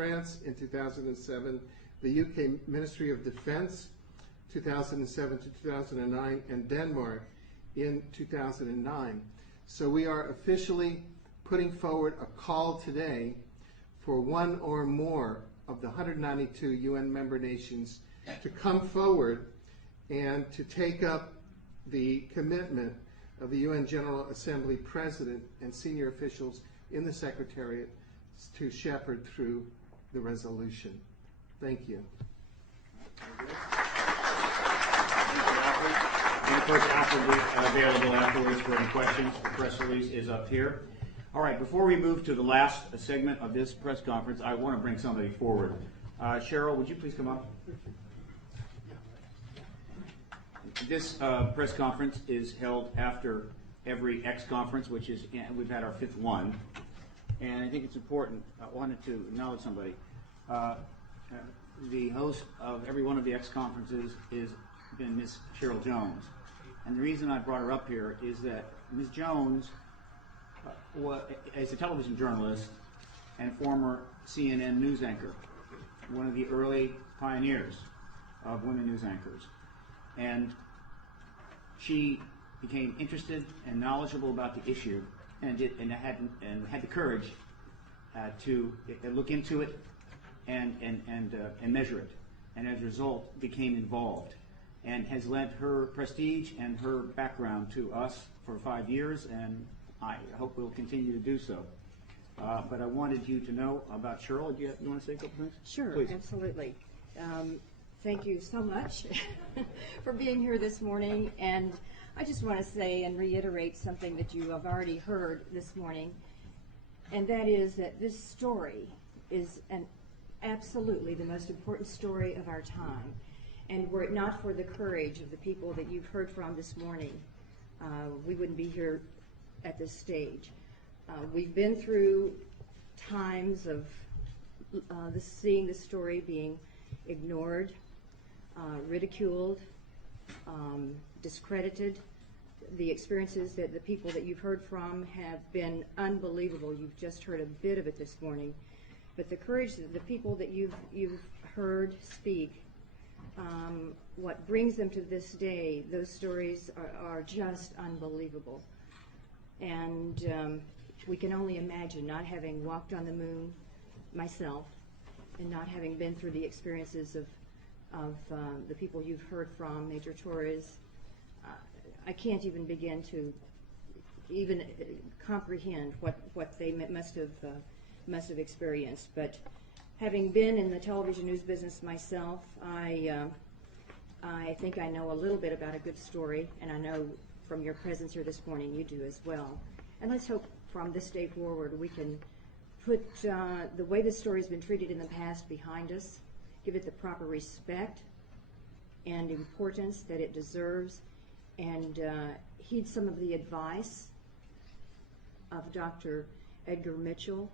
France in 2007, the UK Ministry of Defence 2007 to 2009, and Denmark in 2009. So we are officially putting forward a call today for one or more of the 192 UN member nations to come forward and to take up the commitment of the UN General Assembly President and senior officials in the Secretariat to shepherd through the resolution. Thank you. And of course, Alfred will be available afterwards for any questions. The press release is up here. All right, before we move to the last segment of this press conference, I want to bring somebody forward. Cheryl, would you please come up? This press conference is held after every X conference, which is, we've had our 5th one. And I think it's important, I wanted to acknowledge somebody. The host of every one of the X conferences has been Miss Cheryl Jones. And the reason I brought her up here is that Ms. Jones is a television journalist and former CNN news anchor, one of the early pioneers of women news anchors. And she became interested and knowledgeable about the issue and had the courage to look into it and measure it. And as a result, became involved and has lent her prestige and her background to us for 5 years, and I hope we'll continue to do so. But I wanted you to know about Cheryl. You want to say a couple things? Sure, please. Absolutely. Thank you so much for being here this morning. And I just want to say and reiterate something that you have already heard this morning, and that is that this story is absolutely the most important story of our time. And were it not for the courage of the people that you've heard from this morning, we wouldn't be here at this stage. We've been through times of seeing the story being ignored, ridiculed, discredited. The experiences that the people that you've heard from have been unbelievable. You've just heard a bit of it this morning. But the courage of the people that you've heard speak, what brings them to this day, those stories are just unbelievable. And we can only imagine, not having walked on the moon myself and not having been through the experiences of the people you've heard from, Major Torres. I can't even begin to even comprehend what they must have experienced. But having been in the television news business myself, I think I know a little bit about a good story, and I know from your presence here this morning you do as well. And let's hope from this day forward we can put the way this story has been treated in the past behind us, give it the proper respect and importance that it deserves, and heed some of the advice of Dr. Edgar Mitchell,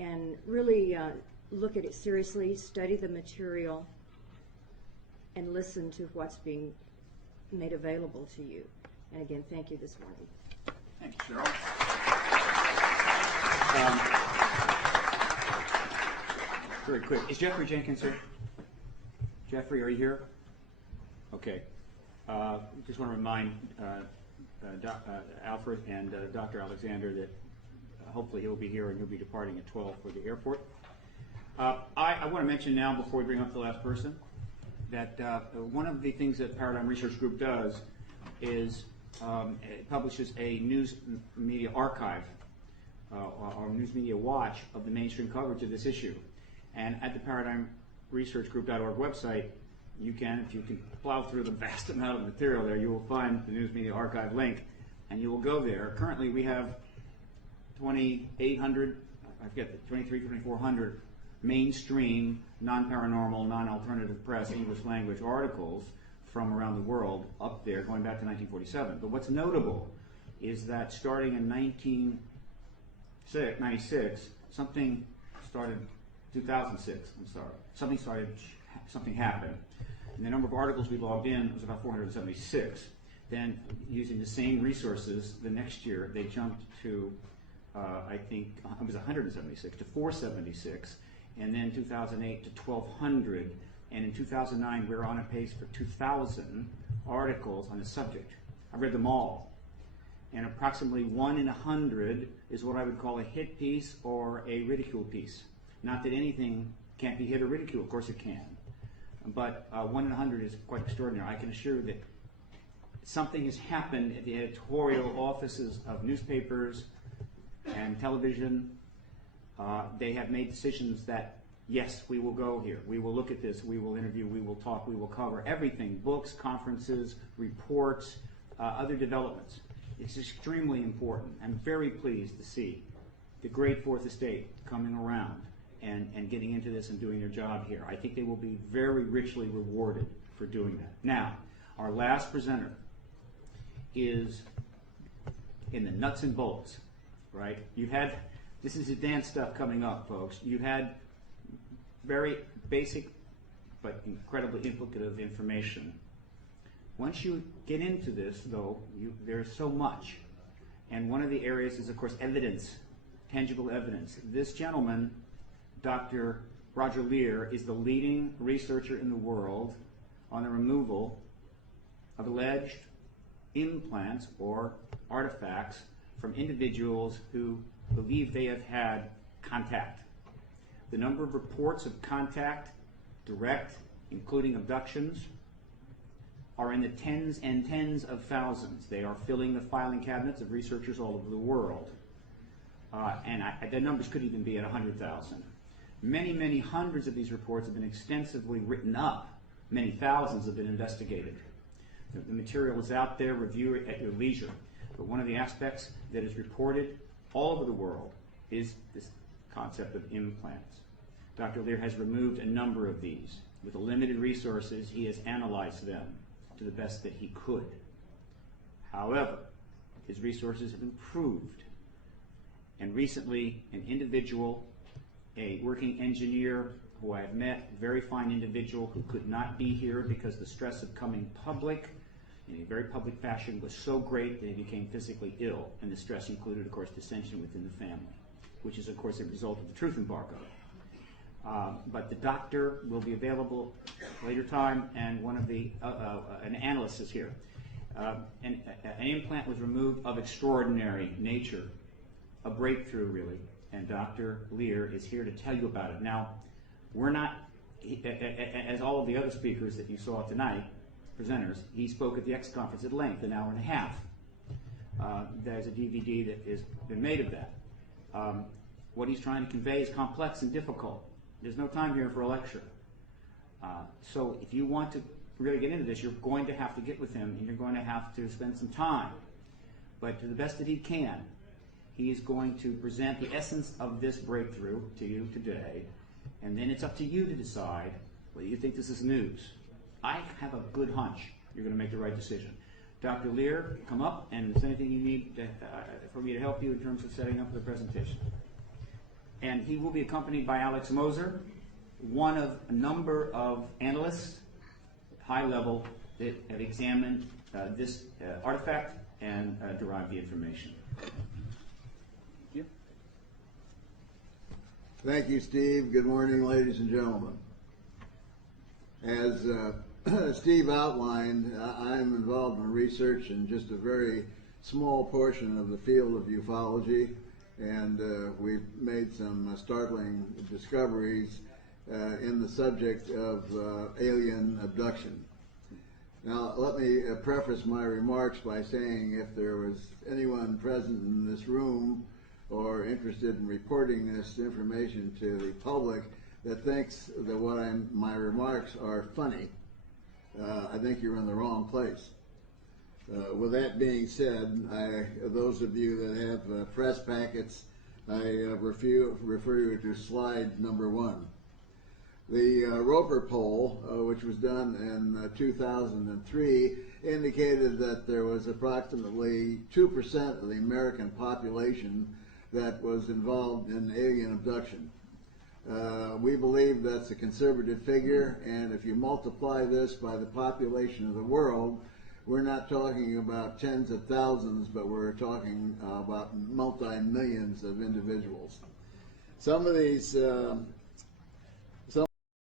and really look at it seriously, study the material, and listen to what's being made available to you. And again, thank you this morning. Thank you, Cheryl. Very quick. Is Jeffrey Jenkins here? Jeffrey, are you here? Okay. Just want to remind Alfred and Dr. Alexander that hopefully he'll be here and he'll be departing at 12 for the airport. I want to mention now, before we bring up the last person, that one of the things that Paradigm Research Group does is it publishes a news media archive or news media watch of the mainstream coverage of this issue. And at the ParadigmResearchGroup.org website, you can, if you can plow through the vast amount of material there, you will find the News Media Archive link, and you will go there. Currently, we have 2,800, I forget, 2,400 mainstream, non-paranormal, non-alternative press, English language articles from around the world up there, going back to 1947. But what's notable is that starting in 1996, something started, 2006, I'm sorry, something happened. And the number of articles we logged in was about 476. Then, using the same resources, the next year they jumped to, I think, it was 176 to 476. and then 2008 to 1,200, and in 2009 we're on a pace for 2,000 articles on the subject. I've read them all, and approximately 1 in 100 is what I would call a hit piece or a ridicule piece. Not that anything can't be hit or ridiculed, of course it can, but 1 in 100 is quite extraordinary. I can assure you that something has happened at the editorial offices of newspapers and television. They have made decisions that, yes, we will go here, we will look at this, we will interview, we will talk, we will cover everything, books, conferences, reports, other developments. It's extremely important. I'm very pleased to see the great Fourth Estate coming around and getting into this and doing their job here. I think they will be very richly rewarded for doing that. Now, our last presenter is in the nuts and bolts, right? This is advanced stuff coming up, folks. You've had very basic but incredibly implicative information. Once you get into this, though, there's so much. And one of the areas is, of course, evidence, tangible evidence. This gentleman, Dr. Roger Leir, is the leading researcher in the world on the removal of alleged implants or artifacts from individuals who believe they have had contact. The number of reports of contact, direct, including abductions, are in the tens and tens of thousands. They are filling the filing cabinets of researchers all over the world. And the numbers could even be at 100,000. Many, many hundreds of these reports have been extensively written up. Many thousands have been investigated. The material is out there. Review it at your leisure. But one of the aspects that is reported all over the world is this concept of implants. Dr. Leir has removed a number of these. With the limited resources, he has analyzed them to the best that he could. However, his resources have improved. And recently, an individual, a working engineer who I have met, a very fine individual who could not be here because the stress of coming public in a very public fashion was so great that he became physically ill. And the stress included, of course, dissension within the family, which is, of course, a result of the truth embargo. But the doctor will be available later time, and one of the an analyst is here. An implant was removed of extraordinary nature, a breakthrough really, and Dr. Leir is here to tell you about it. Now, we're not, as all of the other speakers that you saw tonight, presenters, he spoke at the X conference at length, an hour and a half. There's a DVD that has been made of that. What he's trying to convey is complex and difficult. There's no time here for a lecture. So if you want to really get into this, you're going to have to get with him and you're going to have to spend some time. But to the best that he can, he is going to present the essence of this breakthrough to you today, and then it's up to you to decide whether you think this is news. I have a good hunch you're going to make the right decision. Dr. Leir, come up, and if there's anything you need for me to help you in terms of setting up the presentation. And he will be accompanied by Alex Moser, one of a number of analysts, high level, that have examined this artifact and derived the information. Thank you. Thank you, Steve. Good morning, ladies and gentlemen. As Steve outlined, I'm involved in research in just a very small portion of the field of ufology, and we've made some startling discoveries in the subject of alien abduction. Now, let me preface my remarks by saying if there was anyone present in this room or interested in reporting this information to the public that thinks that my remarks are funny, I think you're in the wrong place. With that being said, those of you that have press packets, I refer you to slide number 1. The Roper poll, which was done in 2003, indicated that there was approximately 2% of the American population that was involved in alien abduction. We believe that's a conservative figure, and if you multiply this by the population of the world, we're not talking about tens of thousands, but we're talking about multi-millions of individuals. Some of these